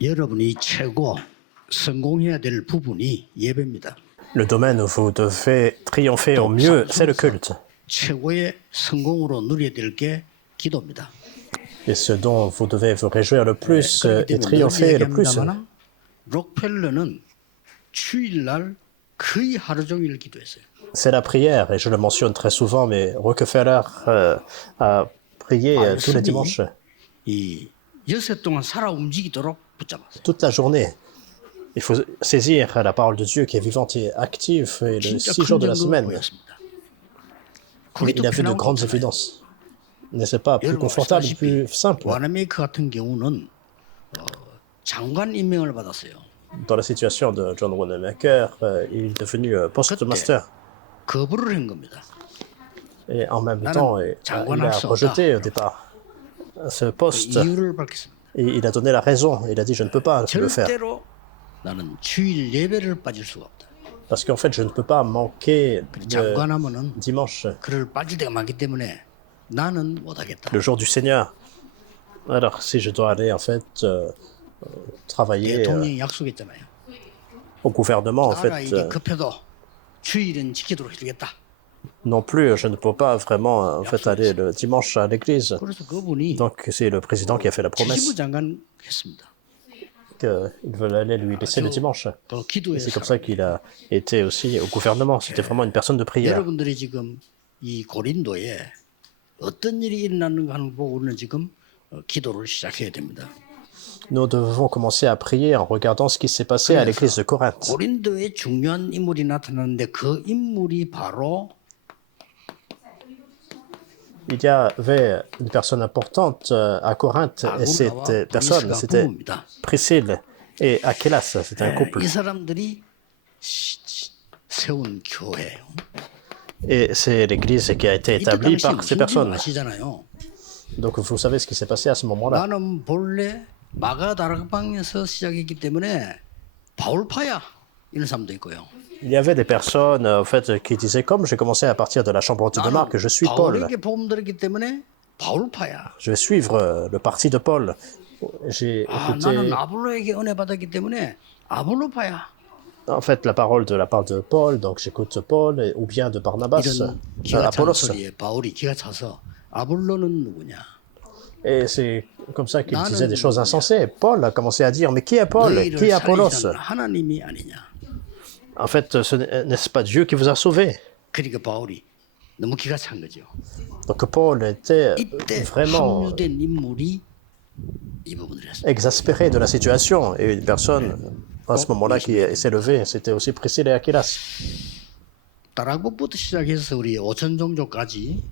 여러분이 최고 성공해야 될 부분이 예배입니다. Le domaine où vous devez triompher au mieux, c'est le culte. 최고의 성공으로 누려야 될 게 기도입니다. Et ce dont vous devez vous réjouir le plus et triompher le plus. 록펠러는 주일날 거의 하루 종일 기도했어요. C'est la prière, et je le mentionne très souvent, mais Rockefeller a prié tous les dimanches. 이 여섯 동안 살아 움직이도록 붙잡았어요. Toute la journée. Il faut saisir la parole de Dieu qui est vivante et active, et le 6 jours de la semaine. Il a vu de grandes évidences. N'est-ce pas plus confortable, plus simple? 와나메이크 같은 경우는 장관 임명을 받았어요. Dans la situation de John Wanamaker, il est devenu postmaster. 거부를 한 겁니다. Et en même temps, il a rejeté au départ ce poste. 이유를 밝혔습니다. Et il a donné la raison. Il a dit, je ne peux pas le faire. 절대로 나는 주일 예배를 빠질 수가 없다. Parce qu'en fait, je ne peux pas manquer 장관하면은 dimanche, 그를 빠질 때가 많기 때문에 나는 못하겠다. le jour du Seigneur. Alors, si je dois aller, en fait, travailler 대통령이 약속했잖아요. au gouvernement, en 나라 fait, 이게 급해도 주일은 지키도록 해주겠다. non plus, je ne peux pas vraiment, en fait, aller le dimanche à l'église. 그래서 그분이 Donc, c'est le président qui a fait la promesse 지부장관 했습니다. qu'il veut aller lui laisser le dimanche. 또 Et 기도의 c'est comme 사람. ça qu'il a été aussi au gouvernement. C'était vraiment une personne de prière. 여러분들이 지금 이 고린도에 어떤 일이 일어나는가 하는 거 보고 우리는 지금 기도를 시작해야 됩니다. Nous devons commencer à prier en regardant ce qui s'est passé à l'église de Corinthe. 고린도에 중요한 인물이 나타났는데 그 인물이 바로 Il y avait une personne importante à Corinthe, et cette personne, c'était Priscille et Aquélas. C'était un couple. 이 사람들이 세운 교회예요. Et c'est l'église qui a été 이때 établie 당시 par ces 무슨 일 personnes. 아시잖아요. Donc vous savez ce qui s'est passé à ce moment-là. 나는 본래 마가다락방에서 시작했기 때문에 바울파야 이런 사람도 있고요. Il y avait des personnes en fait, qui disaient, comme j'ai commencé à partir de la chambre haute de Marc, je suis Paul. 바울에게 복음 들었기 때문에 바울파야. Je vais suivre le parti de Paul. J'ai écouté 나는 아볼로에게 은혜 받았기 때문에 아볼로파야. en fait la parole de la part de Paul, donc j'écoute Paul, ou bien de Barnabas, 이런 기가 찬 Apollos. 소리에 바울이 기가 차서 아볼로는 누구냐? Et c'est comme ça qu'il disait des choses insensées. Paul a commencé à dire, mais qui est Paul? Qui est Apollos? 하나님이 아니냐? En fait, n'est-ce pas Dieu qui vous a sauvé? 그러니까 바울이 너무 기가 찬 거죠. Donc Paul était 이때 vraiment 합류된 인물이 이 부분을 했어요. exaspéré de la situation. Et une personne, à ce moment-là, qui s'est levée, c'était aussi Priscille et Aquélas. 다락복부터 시작해서 우리 5천 종족까지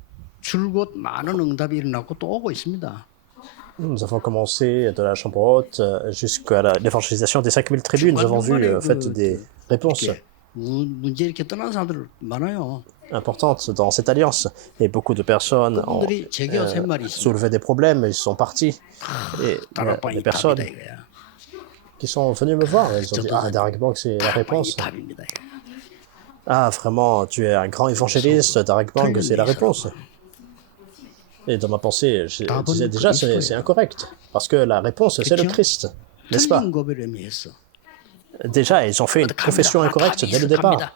줄곧 많은 응답이 일어났고 또 오고 있습니다. Nous avons commencé de la chambre haute jusqu'à l'évangélisation des 5000 tribus. Nous avons vu en fait des réponses 문제 이렇게 떠난 사람들 많아요. importantes dans cette alliance. Et beaucoup de personnes ont 그분들이 제기어 세 마리 있습니다. soulevé des problèmes, ils sont partis. Et 다락방이 les personnes 답이다 이거야. qui sont venues me voir, elles ont dit, ah, Derek Bank, c'est la 다락방이 réponse. 답입니다. 이거야. Ah, vraiment, tu es un grand évangéliste, Derek Bank, c'est la réponse. Et dans ma pensée, je disais déjà, c'est incorrect. Parce que la réponse, c'est le Christ, n'est-ce pas? 틀린 고백을 의미했어. Déjà, ils ont fait une confession incorrecte dès le départ.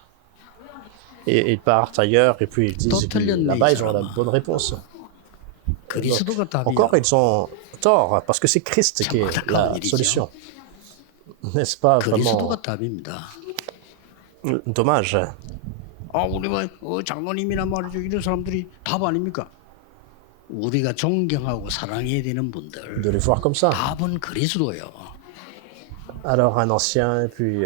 Et ils partent ailleurs, et puis ils disent que là-bas, ils ont la bonne réponse. 그리스도가 답이야. Encore, ils ont tort, parce que c'est Christ qui est la solution. N'est-ce pas vraiment 그리스도가 답입니다. dommage? 우리가 장로님이나 말이죠 이런 사람들이 답 아닙니까? 우리가 존경하고 사랑해야 되는 분들 De les voir comme ça. 답은 그리스도예요. Alors un ancien, et puis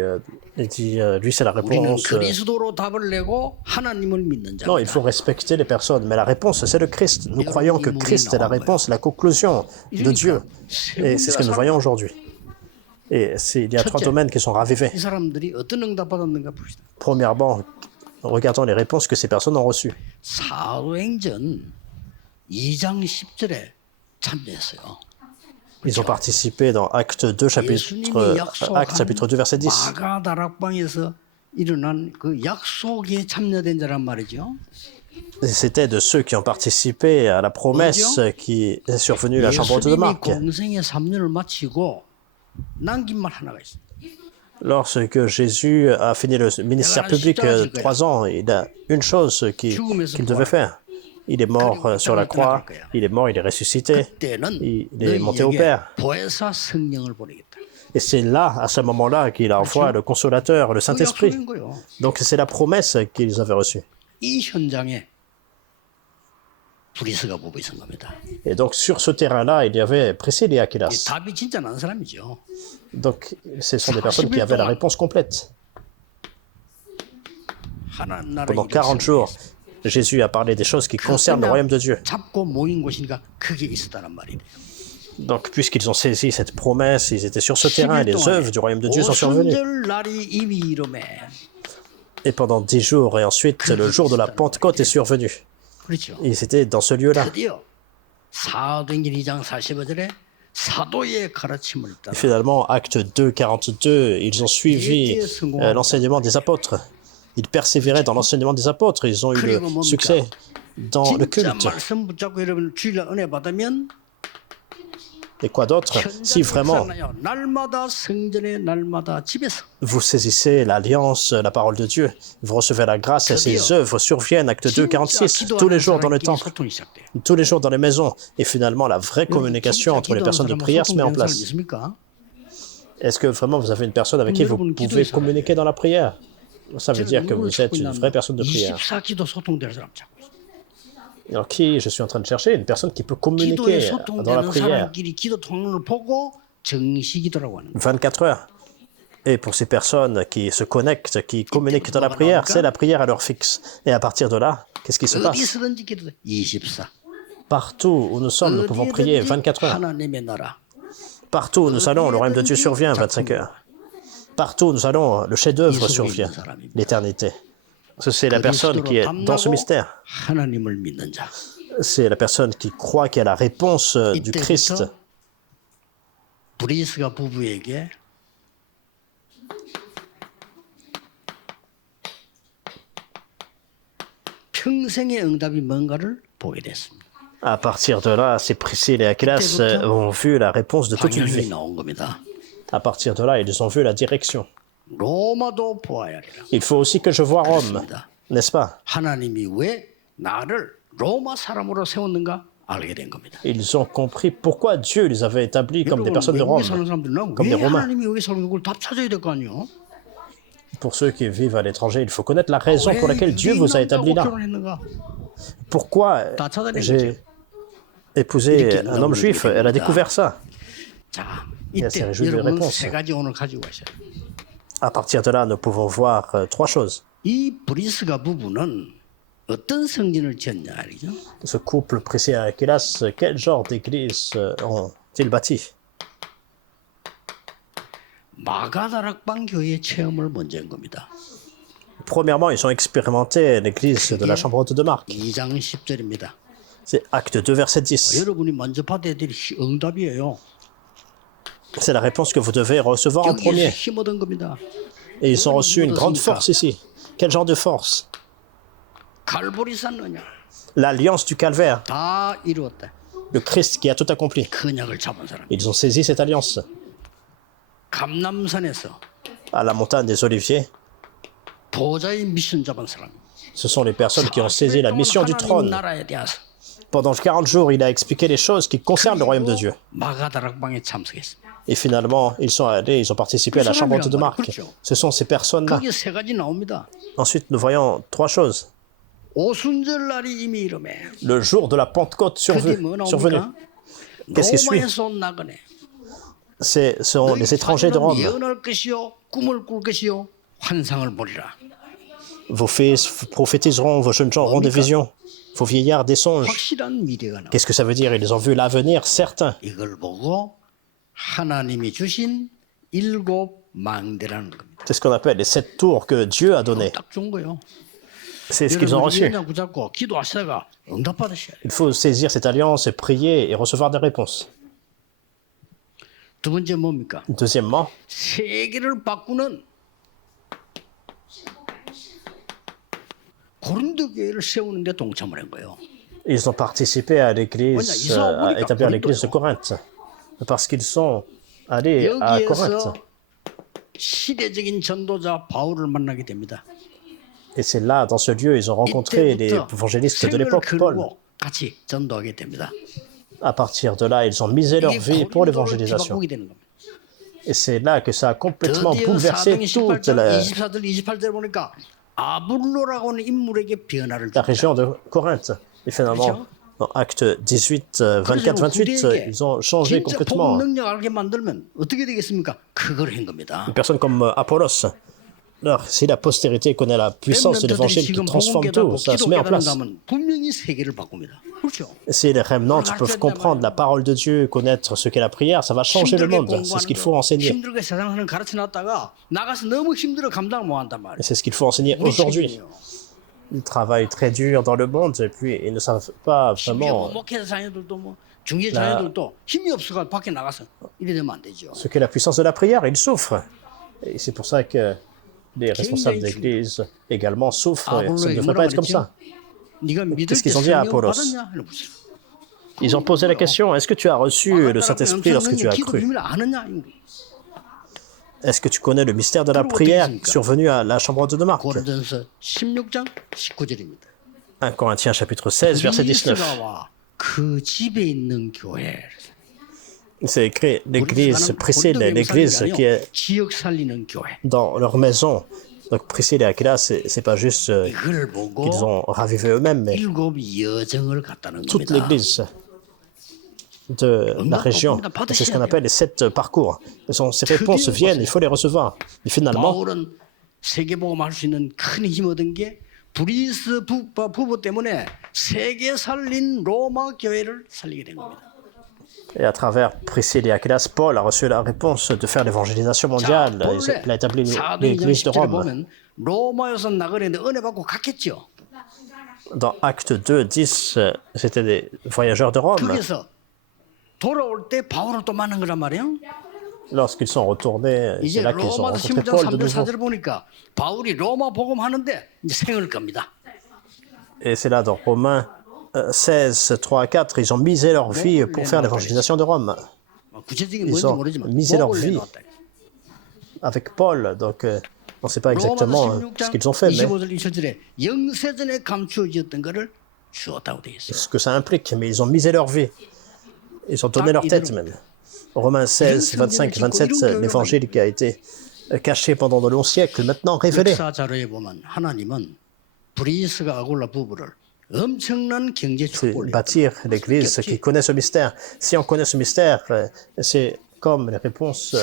il dit, lui c'est la 우리는 réponse. 그리스도로 답을 내고 하나님을 믿는 Non, il 자입니다. faut respecter les personnes, mais la réponse c'est le Christ. Nous croyons que Christ est la réponse, la conclusion de Dieu. Et c'est ce que nous voyons aujourd'hui. Et il y a trois domaines qui sont ravivés. 이 사람들이 어떤 응답 받았는가 봅시다. Premièrement, regardons les réponses que ces personnes ont reçues. 사도행전 2장 10절에 참여했어요. Ils ont participé dans Acte 2, 예수님이 chapitre 2, verset 10. 마가다락방에서 일어난 그 약속에 참여된 자란 말이죠. C'était de ceux qui ont participé à la promesse qui est survenue à la chambre haute de 예수님이 Marc. 공생의 3년을 마치고 남긴 말 하나가 있어. Lorsque Jésus a fini le ministère public 3 ans, il a une chose qu'il devait faire. Il est mort sur la croix, il est mort, il est ressuscité, 그때는 il est monté au 너희에게 Père. 보혜사 성령을 보내겠다. Et c'est là, à ce moment-là, qu'il envoie le consolateur, le 그 Saint-Esprit. 약속인 거예요. Donc c'est la promesse qu'ils avaient reçue. 이 현장에 브리스가 부부 있은 겁니다. Et donc sur ce terrain-là, il y avait Priscille et 이 Aquilas. 답이 진짜 난 사람이죠. Donc ce sont des personnes qui avaient la réponse complète. 하나님 나라 Pendant 일을 40 jours, Jésus a parlé des choses qui concernent le royaume de Dieu. 잡고 모인 곳이니까 그게 있었다는 말이에요. Donc puisqu'ils ont saisi cette promesse, ils étaient sur ce terrain et les œuvres du royaume de Dieu sont survenues. 오순절 날이 이미 이름에 Et pendant 10 jours, et ensuite le jour de la Pentecôte est survenu. 그렇죠. Ils étaient dans ce lieu-là. 드디어 사도행전 2장 45절에 사도의 가르침을 따라 Finalement, acte 2, 42, ils ont suivi l'enseignement des apôtres. Ils persévéraient dans l'enseignement des apôtres. Ils ont eu le succès dans le 진짜 culte. 말씀 붙잡고 여러분 주일날 은혜 받으면 Et quoi d'autre? Si vraiment 나요. 날마다 성전에 날마다 집에서 vous saisissez l'alliance, la parole de Dieu, vous recevez la grâce et ses œuvres surviennent, acte 2, 46, tous les jours dans le temple, 소통이 시작돼요. tous les jours dans les maisons. Et finalement, la vraie communication entre les personnes de prière se met en place. 있습니까? Est-ce que vraiment vous avez une personne avec qui vous pouvez communiquer dans la prière? Ça veut dire que vous êtes une vraie personne de prière. 24기도 소통될 사람 찾고 있어요. Alors qui je suis en train de chercher? Une personne qui peut communiquer 기도에 dans la 소통되는 prière. 사람끼리 기도 통로를 보고 정시기도라고 하는 거예요. 24 heures. Et pour ces personnes qui se connectent, qui communiquent dans la prière, c'est la prière à l'heure fixe. Et à partir de là, qu'est-ce qui se passe? 어디서든지 기도 24. Partout où nous sommes, nous pouvons prier 24 heures. 하나님의 나라. Partout où nous allons, le royaume de Dieu survient 25 heures. Partout où nous allons, le chef-d'œuvre survient, l'éternité. C'est la personne qui est dans ce mystère. 하나님을 믿는 자. C'est la personne qui croit qu'il y a la réponse du Christ. 이때부터 브리스가 부부에게 평생의 응답이 뭔가를 보게 됐습니다. À partir de là, ces Priscille et Aquilas ont vu la réponse de toute une 방향이 vie. 나온 겁니다. À partir de là, ils ont vu la direction. 로마도 보아야 하리라. Il faut aussi que je voie Rome, n'est-ce pas? 하나님이 왜 나를 로마 사람으로 세웠는가 알게 된 겁니다. Ils ont compris pourquoi Dieu les avait établis comme des 여러분, personnes de 외국에 Rome. 사는 사람들은 comme 왜 des Romains. 하나님이 여기 살고 그걸 답 찾아야 될 거 아니에요? Pour ceux qui vivent à l'étranger, il faut connaître la raison pour laquelle Dieu vous a établi là. Pourquoi j'ai épousé un homme juif? Elle a découvert ça. 자, 야, 이때 c'est réjoui de 여러분은 réponse. 세 가지 오늘 가지고 가셔야 돼요. À partir de là, nous pouvons voir 3 choses. 이 브리스가 부부는 어떤 성전을 지었냐 알죠? Ce couple Priscille et Aquilas, quel genre d'église ont-ils bâti? 마가다락방 교회 체험을 먼저 한 겁니다. Premièrement, ils ont expérimenté l'église de la chambre haute de Marc. 2장 10절입니다. C'est acte 2, verset 10. 여러분이 먼저 받아야 될 응답이에요. C'est la réponse que vous devez recevoir en 여기에서 premier. 힘 얻은 겁니다. Et ils ont reçu une grande force ici. Quel genre de force? 갈보리산 언약 L'alliance du calvaire, 다 이루었다. le Christ qui a tout accompli. 그 언약을 잡은 사람. Ils ont saisi cette alliance. 감남산에서 À la montagne des Oliviers, 보좌의 미션 잡은 사람. ce sont les personnes qui ont saisi la mission du 하나님 trône. 나라에 대해서 Pendant 40 jours, il a expliqué les choses qui concernent le royaume de Dieu. 마가다락방에 참석했습니다. Et finalement, ils sont allés, ils ont participé à la chambre haute de Marc. Ce sont ces personnes-là. 거기에 세 가지 나옵니다. Ensuite, nous voyons 3 choses. 오순절 날이 이미 이름에 Le jour de la Pentecôte 그게 뭐 survenu. 나옵니까? Qu'est-ce qui suit? 로마에서 온 나그네. Ce sont les étrangers de Rome. 예언할 것이요 꿈을 꿀 것이요 환상을 보리라. Vos fils prophétiseront, vos jeunes gens auront des visions, vos vieillards des songes. 확실한 미래가 나와. Qu'est-ce que ça veut dire? Ils ont vu l'avenir certain. 이걸 보고 하나님이 주신 7 망대라는 겁니다. C'est ce qu'on appelle les 7 tours que Dieu a données. 딱 좋은 거예요. C'est ce qu'ils ont reçu. 여러분이 붙잡고 기도하시다가 응답 받으셔야 돼요. Il faut saisir cette alliance et prier et recevoir des réponses. 두 번째 뭡니까? Deuxièmement, 세계를 바꾸는 고린도 교회를 세우는 데 동참을 한 거예요. ils ont participé à l'église, à établir l'église de Corinthe. Parce qu'ils sont aller à Corinthe. 여기에서 시대적인 전도자 바울을 만나게 됩니다. Et c'est là, dans ce lieu, ils ont rencontré les 이때부터 évangélistes de 생을 l'époque, Paul. 걸고 같이 전도하게 됩니다. À partir de là, ils ont misé leur 이게 vie pour 고린도를 l'évangélisation. 뒤바꾸게 되는 겁니다. Et c'est là que ça a complètement 드디어 bouleversé 사도행 toute 18장 la 24절 28절 보니까 아블로라고 하는 인물에게 변화를 줍니다. région de Corinthe. Et finalement, dans Acte 18, 24, 28, ils ont changé 진짜 복음 complètement. 능력 알게 만들면 어떻게 되겠습니까? 그걸 한 겁니다. Une personne comme Apollos. Alors, si la postérité connaît la puissance de 렘넌트들이 l'évangile qui 지금 transforme 복음 tout, 깨닫고 ça se 기도 met en place. 깨닫는다면 분명히 세계를 바꿉니다. 그렇죠? Si les remnants peuvent comprendre la parole de Dieu, connaître ce qu'est la prière, ça va changer le 힘들게 monde. C'est ce qu'il faut 공부하는 거, enseigner. 힘들게 세상을 가르쳐놨다가 나가서 너무 힘들어 감당을 못한단 말이에요. Et c'est ce qu'il faut enseigner 우리 aujourd'hui. 책임이에요. Ils travaillent très dur dans le monde et puis ils ne savent pas 심지어 vraiment 목회자 자녀들도 중계 자녀들도 힘이 없어가 밖에 나가서 이래 되면 안 되죠. ce qu'est la puissance de la prière. Ils souffrent. Et c'est pour ça que les responsables d'église également souffrent. Et ça ne devrait pas être comme ça. 네가 믿을 Qu'est-ce 때 qu'ils ont dit à 성령 Apollos? 받았냐? 이러고 있어요. Ils ont posé la question, est-ce que tu as reçu le Saint-Esprit lorsque tu as 기도 cru? 비밀 아느냐? 이거. Est-ce que tu connais le mystère de la prière survenu à la chambre de Marc? 고린도전서 16장 19절입니다. 1 Corinthiens chapitre 16, verset 19. 그 집에 있는 교회. C'est écrit l'église Priscille, l'église qui est 지역 살리는 교회. dans leur maison. Donc Priscille et Aquila, c'est pas juste 이걸 보고 qu'ils ont ravivé eux-mêmes, mais 일곱 여정을 갔다는 toute 겁니다. l'église de la région. Et c'est ce qu'on appelle les 7 parcours. Ces réponses viennent, il faut les recevoir. Et finalement, 바울은 세계복음 할 수 있는 큰 힘 얻은 게 브리스 부부 때문에 세계 살린 로마 교회를 살리게 된 겁니다. et à travers Priscille et Aquilas, Paul a reçu la réponse de faire l'évangélisation mondiale. Il a établi l'église de Rome. 보면 로마에서 나그네인데 은혜 받고 갔겠죠. Dans Acte 2, 10, c'était des voyageurs de Rome. 거기서 돌아올 때 바울을 또 만난 거란 말이에요. Lorsqu'ils sont retournés, c'est 이제 là qu'ils ont 로마서 rencontré 16장 Paul de 3절 nouveau. 4절 보니까 바울이 로마 복음 하는데 이제 생을 겁니다. Et c'est là, dans Romains 16, 3 à 4, ils ont misé leur vie pour faire l'évangélisation de Rome. 구체적인 Ils 뭔지 ont 모르지만 misé leur 복을 vie 내놓았다. avec Paul. Donc, on ne sait pas exactement 로마서 ce 16장 qu'ils ont fait, mais 25절 27절에 영세전에 감추어졌던 거를 주었다고 되어 있어요. ce que ça implique. Mais ils ont misé leur vie. Ils ont donné leur tête même. Romains 16, 25, 27, l'évangile qui a été caché pendant de longs siècles, maintenant révélé. 역사 자료에 보면 하나님은 브리스가 아굴라 부부를 엄청난 경제 C'est 축복을 bâtir l'église qui connaît ce mystère. Si on connaît ce mystère, c'est comme les réponses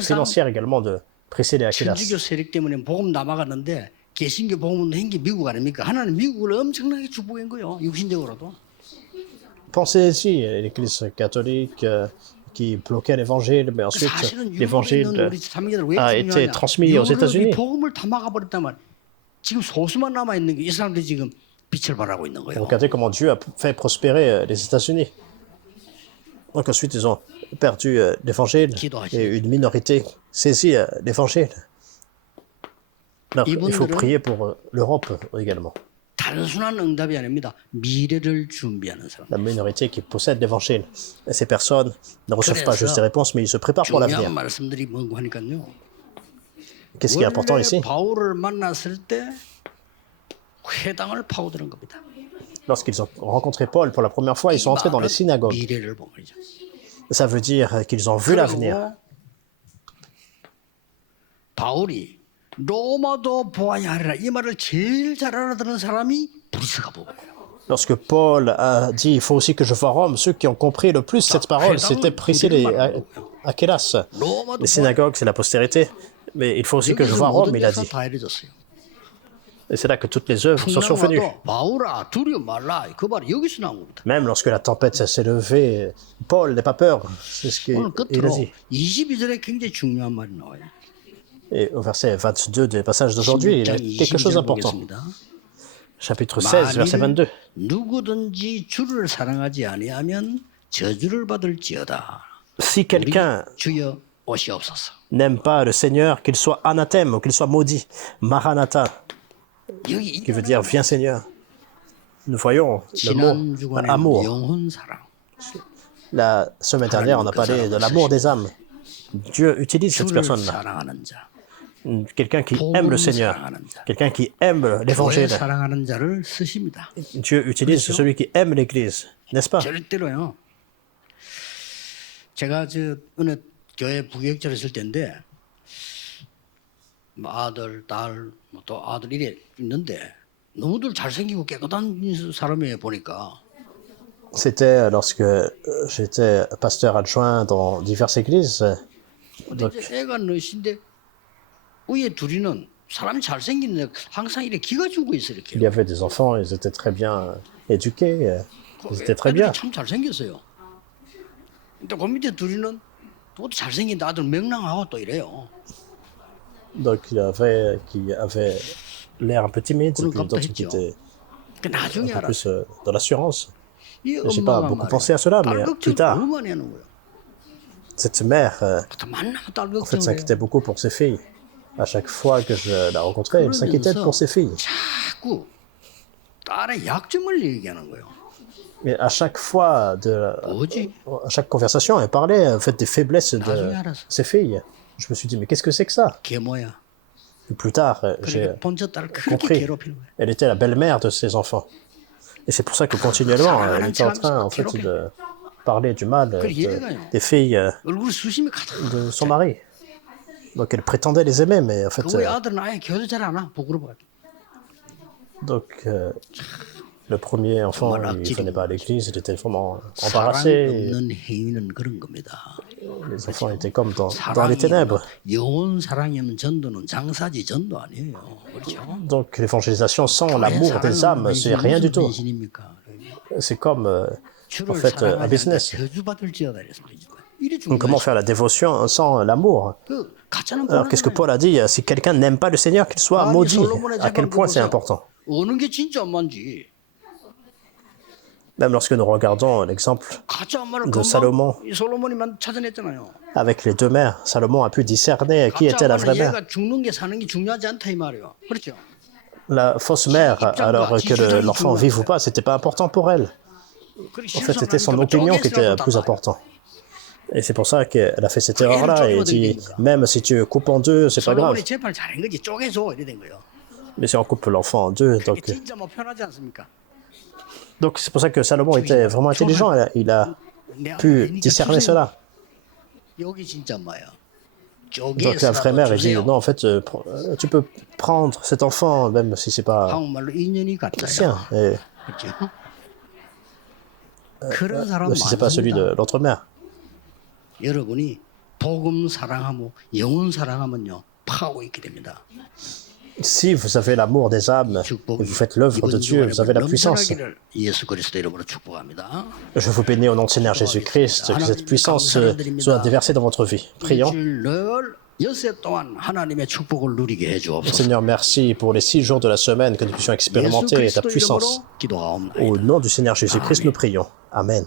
financières également de Priscille et Aquilas. 천주교 세력 때문에 복음 남아갔는데 개신교 복음은 한게 미국 아닙니까? 하나님 미국을 엄청나게 축복한 거예요. 육신적으로도. Pensez-y, l'église catholique qui bloquait l'évangile, mais ensuite 사실은 유럽에 있는 l'évangile 우리 자매들 왜 a été 중요하냐? transmis aux 유럽이 États-Unis. 복음을 다 막아버렸단 말이야. 지금 소수만 남아 있는 게 이 사람들이 지금 빛을 발하고 있는 거예요. Regardez comment Dieu a fait prospérer les États-Unis. Donc ensuite, ils ont perdu l'évangile et une minorité saisit l'évangile. Alors, il faut prier pour l'Europe également. 단순한 응답이 아닙니다. 미래를 준비하는 사람. La minorité qui possède l'évangile. Et ces personnes ne reçoivent pas juste des réponses, mais ils se préparent pour l'avenir. 중요한 말씀들이 뭔고 하니까요. Qu'est-ce qui est important ici? 바울을 만났을 때 회당을 파고드는 겁니다. Lorsqu'ils ont rencontré Paul pour la première fois, ils sont entrés dans les synagogues. 미래를 본 거죠. Ça veut dire qu'ils ont vu l'avenir. 바울이 로마도 보아야 하리라 이 말을 제일 잘 알아듣는 사람이 브리스가 부부예요. Lorsque Paul a dit « il faut aussi que je voie Rome », ceux qui ont compris le plus cette parole, c'était Priscille et Aquilas. Les synagogues, c'est la postérité, mais il faut aussi que je voie Rome, il a dit. Et c'est là que toutes les œuvres sont survenues. 바울아 두려워 말라 그 말이 여기서 나온 겁니다. Même lorsque la tempête s'est levée, Paul n'ait pas peur, c'est ce qu'il 오늘 a 끝으로 dit. 22절에 굉장히 중요한 말이 나와요. Et au verset 22 des passages d'aujourd'hui, il y a 16장 quelque chose 22절 d'important. 보겠습니다. Chapitre 16, verset 22. 누구든지 주를 사랑하지 아니하면 저주를 받을지어다. Si quelqu'un 주여 오시옵소서. n'aime pas le Seigneur, qu'il soit anathème ou qu'il soit maudit, Maranatha, 여기 qui veut dire viens Seigneur. Nous voyons le mot 지난 주간에 amour. 영혼 사랑. La semaine dernière, on a parlé de l'amour des âmes. Dieu utilise cette 주를 personne-là. 사랑하는 자, Quelqu'un qui aime le 복음을 Seigneur, 사랑하는 자, quelqu'un qui aime 교회 l'évangile. 사랑하는 자를 쓰십니다. Dieu utilise celui qui aime l'Église, n'est-ce pas? 절대로요. 제가 어느 교회 부교육자를 있을 때인데 뭐 아들, 딸, 또 아들 이래 있는데 너무들 잘생기고 깨끗한 사람이에요 보니까. C'était lorsque j'étais pasteur adjoint dans diverses églises. 근데 이제 애가 넷인데 위에 둘이는 사람이 잘생기는데 항상 이렇게 기가 죽고 있어 이렇게. Il y avait des enfants, ils étaient très bien éduqués, ils étaient très bien. 참 잘생겼어요. 근데 그 밑에 둘이는 또 잘생긴 아들 명랑하고 또 이래요. Donc il y avait qui avaient l'air un peu timide, et puis d'autres qui étaient 그 나중에 un peu plus 알았어요. dans l'assurance. 이 J'ai pas 엄마가 beaucoup 말이야. pensé à cela, mais 딸 plus 걱정 tard, 너무 많이 하는 거예요. cette mère, 또 만나면 딸 en fait, 걱정을 s'inquiétait 해요. beaucoup pour ses filles. À chaque fois que je la rencontrais, elle s'inquiétait pour ses filles. 자꾸 딸의 약점을 얘기하는 거예요. Mais à chaque fois, 뭐지? à chaque conversation, elle parlait en fait des faiblesses de 나중에 알았어. ses filles. Je me suis dit, mais qu'est-ce que c'est que ça? 걔 뭐야? Et plus tard, j'ai 그러니까 본저 딸을 그렇게 compris. 괴롭히는 거예요. Elle était la belle-mère de ses enfants. Et c'est pour ça que continuellement, elle était en train, en fait, de parler du mal des filles 얼굴 수심이 가득. de son mari. Donc elle prétendait les aimer, mais en fait, 그 우리 아들은 아예 교도 잘 안 와. 부끄러워. donc le premier enfant, Voilà, il petit- venait pas à l'église, il était vraiment 사랑 embarrassé. 없는 행위는 그런 겁니다. Les enfants étaient comme dans les 사랑이 ténèbres. 영혼 사랑이면 전도는 장사지 전도 아니에요. 그렇죠? Donc l'évangélisation sans 교회 l'amour des 사랑은 âmes, c'est rien du tout. 변신입니까? C'est comme en 주를 fait un 사랑하지 business. 않는데 저주받을지어다 이랬습니다. 이래 Donc, comment faire la dévotion sans l'amour? 그 가짜는 Alors qu'est-ce que Paul a dit? Si quelqu'un n'aime pas le Seigneur, qu'il soit maudit. À quel point c'est important? 어느 게 진짜 엄마인지 Même lorsque nous regardons l'exemple 가짜 엄마를 de Salomon 이 솔로몬이만 찾아냈잖아요. avec les deux mères, Salomon a pu discerner qui 가짜 était la vraie 엄마는 mère. 얘가 죽는 게 사는 게 중요하지 않다 이 말이에요. 그렇죠? La fausse mère, alors que l'enfant vive ou pas, c'était pas important pour elle. En fait, c'était son opinion qui était plus important. Et c'est pour ça qu'elle a fait cette erreur-là et dit, même si tu coupes en deux, c'est pas grave. 솔로몬이 재판을 잘한 거지 쪼개줘 이래 된 거예요. Mais si on coupe l'enfant en deux, 이게 진짜 뭐 편하지 않습니까? donc c'est pour ça que Salomon était vraiment intelligent. Il a pu discerner cela. 여기 진짜 엄마야. Donc la vraie mère, elle dit, non, en fait, tu peux prendre cet enfant, même si c'est pas 한국말로 인연이 sien, 가짜야. et 그렇죠? 그런 사람 même si c'est pas celui 많습니다. de l'autre mère. 여러분이 복음 사랑하고 영혼 사랑하면요 파고 있게 됩니다. Si vous avez l'amour des âmes et vous faites l'œuvre de Dieu, vous avez la puissance. 넘쳐나기를 예수 그리스도 이름으로 축복합니다. Je vous bénis au nom du Seigneur Jésus-Christ, que cette puissance soit déversée dans votre vie. Prions. 일주일 늘 엿새 동안 하나님의 축복을 누리게 해주옵소서. Seigneur, merci pour les 6 jours de la semaine que nous puissions 예수 expérimenter ta 그리스도 puissance. 이름으로 기도하옵나이다. Au nom du Seigneur Jésus-Christ, nous prions. Amen.